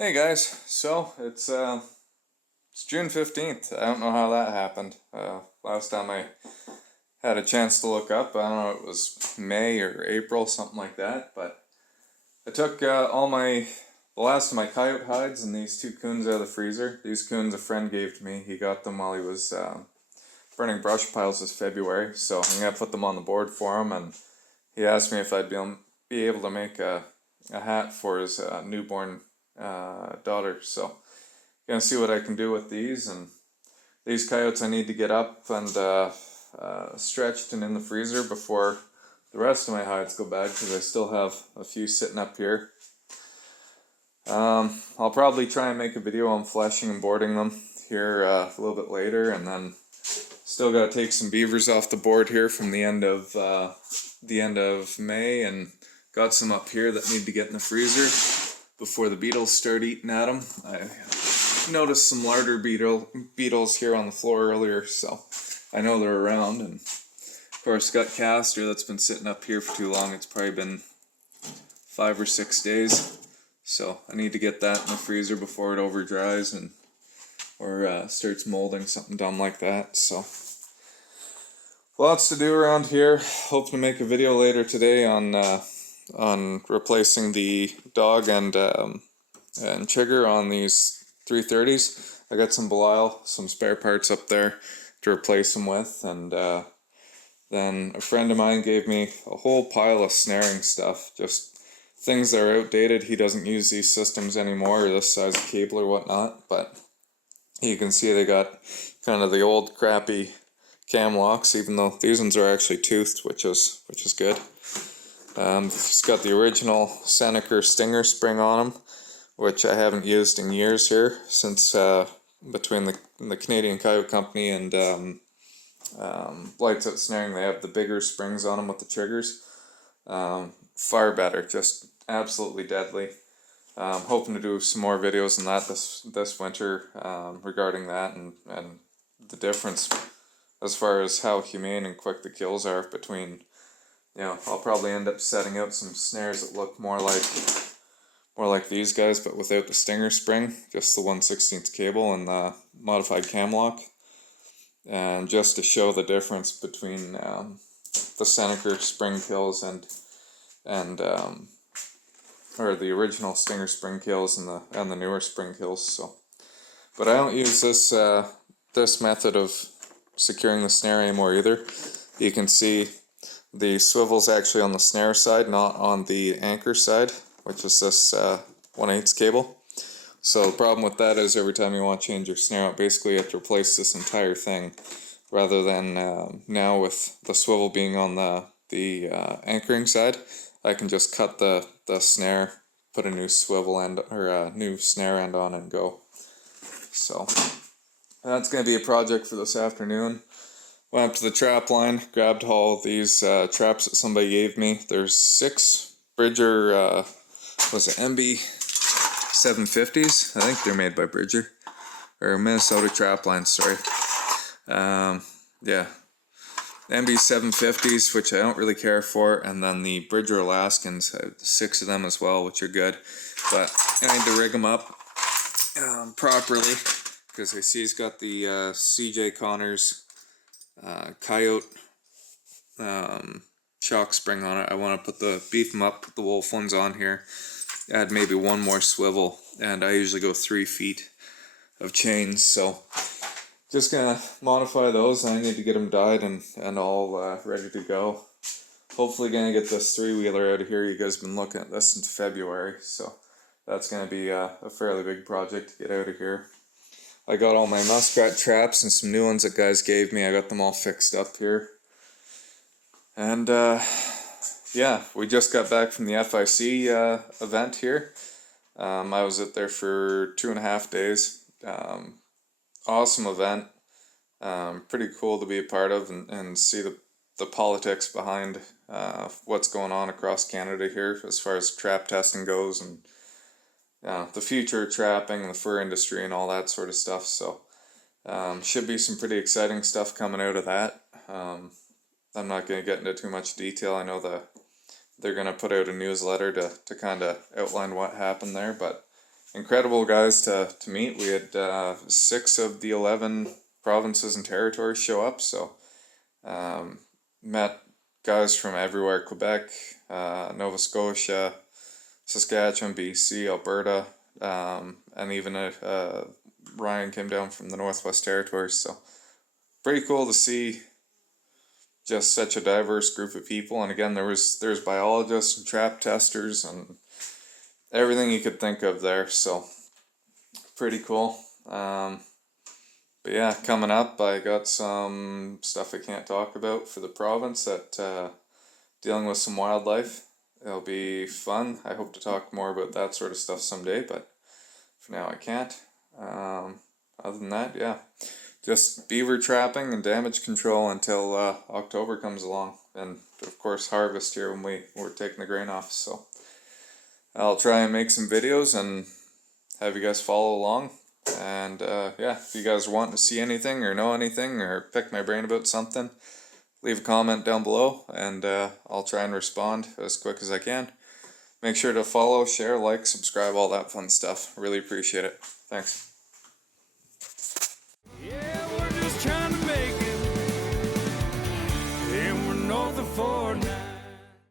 Hey guys, so it's June 15th. I don't know how that happened. Last time I had a chance to look up, I don't know, it was May or April, something like that, but I took the last of my coyote hides and these two coons out of the freezer. These coons a friend gave to me. He got them while he was burning brush piles this February, so I'm gonna put them on the board for him, and he asked me if I'd be able to make a hat for his newborn daughter. So gonna see what I can do with these. And these coyotes I need to get up and stretched and in the freezer before the rest of my hides go bad, because I still have a few sitting up here. I'll probably try and make a video on fleshing and boarding them here a little bit later, and then still got to take some beavers off the board here from the end of May, and got some up here that need to get in the freezer before the beetles start eating at them. I noticed some larder beetles here on the floor earlier, so I know they're around. And of course, got castor that's been sitting up here for too long. It's probably been 5 or 6 days, so I need to get that in the freezer before it over dries and or starts molding, something dumb like that. So lots to do around here. Hope to make a video later today on replacing the dog and trigger on these 330s. I got some Belial, some spare parts up there to replace them with, and then a friend of mine gave me a whole pile of snaring stuff, just things that are outdated. He doesn't use these systems anymore, or this size of cable or whatnot, but you can see they got kind of the old crappy cam locks, even though these ones are actually toothed, which is good. It's got the original Seneca Stinger spring on them, which I haven't used in years here, since between the Canadian Coyote Company and Lights Out Snaring, they have the bigger springs on them with the triggers. Far better, just absolutely deadly. Hoping to do some more videos on that this winter regarding that and the difference as far as how humane and quick the kills are between. I'll probably end up setting out some snares that look more like these guys, but without the Stinger spring, just the 1/16 cable and the modified cam lock, and just to show the difference between the Seneca spring kills and or the original Stinger spring kills and the newer spring kills. So, but I don't use this method of securing the snare anymore either. You can see the swivel's actually on the snare side, not on the anchor side, which is this 1/8 cable. So the problem with that is every time you want to change your snare out, basically you have to replace this entire thing, rather than now with the swivel being on the anchoring side. I can just cut the snare, put a new swivel end or a new snare end on, and go. So that's going to be a project for this afternoon. Went up to the trap line, grabbed all these traps that somebody gave me. There's 6 Bridger, was it MB 750s? I think they're made by Bridger, or Minnesota Trapline, sorry. Yeah, MB 750s, which I don't really care for, and then the Bridger Alaskans, 6 of them as well, which are good. But I need to rig them up properly, because I see he's got the CJ Connors Coyote shock spring on it. I want to beef them up, put the Wolf ones on here, add maybe one more swivel, and I usually go 3 feet of chains, so just gonna modify those. I need to get them dyed and all ready to go. Hopefully gonna get this 3-wheeler out of here. You guys have been looking at this since February, so that's gonna be a fairly big project to get out of here. I got all my muskrat traps and some new ones that guys gave me. I got them all fixed up here. And yeah, we just got back from the FIC event here. I was out there for 2.5 days. Awesome event. Pretty cool to be a part of and see the politics behind what's going on across Canada here as far as trap testing goes, and the future of trapping and the fur industry and all that sort of stuff. So should be some pretty exciting stuff coming out of that. I'm not going to get into too much detail. I know they're going to put out a newsletter to kind of outline what happened there, but incredible guys to meet. We had 6 of the 11 provinces and territories show up, so met guys from everywhere: Quebec, Nova Scotia, Saskatchewan, BC, Alberta, and even Ryan came down from the Northwest Territories. So pretty cool to see just such a diverse group of people. And again, there's biologists and trap testers and everything you could think of there. So pretty cool. But yeah, coming up, I got some stuff I can't talk about for the province that dealing with some wildlife. It'll be fun. I hope to talk more about that sort of stuff someday, but for now I can't. Other than that, yeah, just beaver trapping and damage control until October comes along, and of course harvest here when we're taking the grain off. So I'll try and make some videos and have you guys follow along. And yeah, if you guys want to see anything or know anything or pick my brain about something, leave a comment down below, and I'll try and respond as quick as I can. Make sure to follow, share, like, subscribe, all that fun stuff. Really appreciate it. Thanks.